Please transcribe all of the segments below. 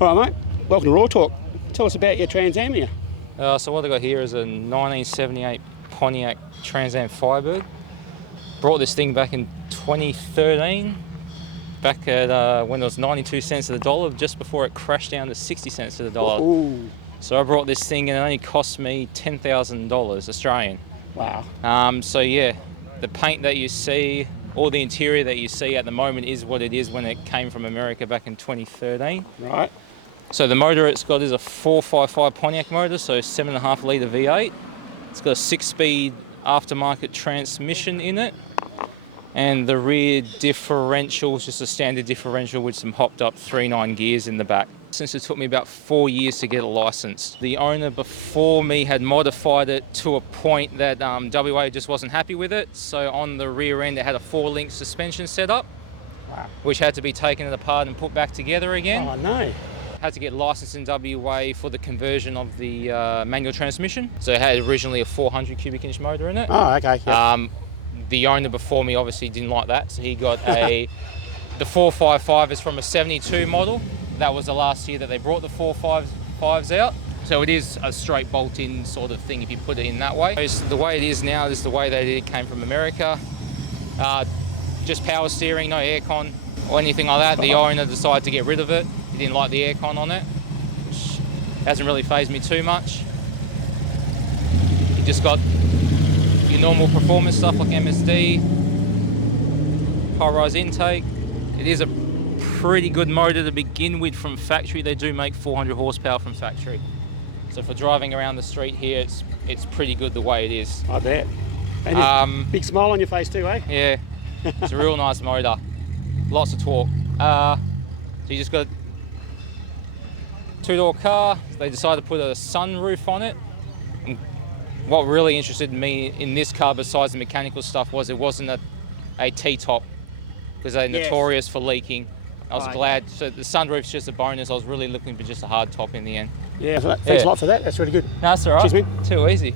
All right, mate. Welcome to Raw Talk. Tell us about your Trans Am here. So what I got here is a 1978 Pontiac Trans Am Firebird. Brought this thing back in 2013, back at when it was 92 cents to the dollar, just before it crashed down to 60 cents to the dollar. Ooh. So I brought this thing and it only cost me $10,000 Australian. Wow. So yeah, the paint that you see, all the interior that you see at the moment is what it is when it came from America back in 2013. Right. So the motor it's got is a 455 Pontiac motor, so 7.5 litre V8. It's got a 6-speed aftermarket transmission in it. And the rear differential is just a standard differential with some hopped up 3.9 gears in the back. Since it took me about 4 years to get a license. The owner before me had modified it to a point that WA just wasn't happy with it. So on the rear end it had a 4-link suspension setup, Wow. which had to be taken apart and put back together again. Oh, no. Had to get licensed in WA for the conversion of the manual transmission. So it had originally a 400 cubic inch motor in it. Oh, okay. Yep. The owner before me obviously didn't like that, so he got the 455 is from a 72 model. That was the last year that they brought the 455s out. So it is a straight bolt-in sort of thing if you put it in that way. So the way it is now is the way that it came from America. Just power steering, no aircon or anything like that. The owner decided to get rid of it. He didn't like the aircon on it, which hasn't really fazed me too much. You just got your normal performance stuff like MSD, high-rise intake. It is a pretty good motor to begin with from factory. They do make 400 horsepower from factory. So for driving around the street here, it's pretty good the way it is. I bet. And big smile on your face too, eh? Yeah, it's a real nice motor. Lots of torque. So you just got a 2-door car. They decided to put a sunroof on it. And what really interested me in this car, besides the mechanical stuff, was it wasn't a T-top, because they're notorious for leaking. I was glad. So the sunroof's just a bonus. I was really looking for just a hard top in the end. Yeah, thanks a lot for that. That's really good. No, that's all right. Cheers, mate. Too easy.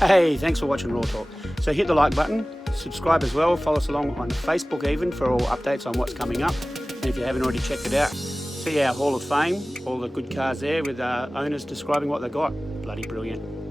Hey, thanks for watching Raw Talk. So hit the like button, subscribe as well, follow us along on Facebook even for all updates on what's coming up. And if you haven't already checked it out, see our Hall of Fame, all the good cars there with owners describing what they got. Bloody brilliant.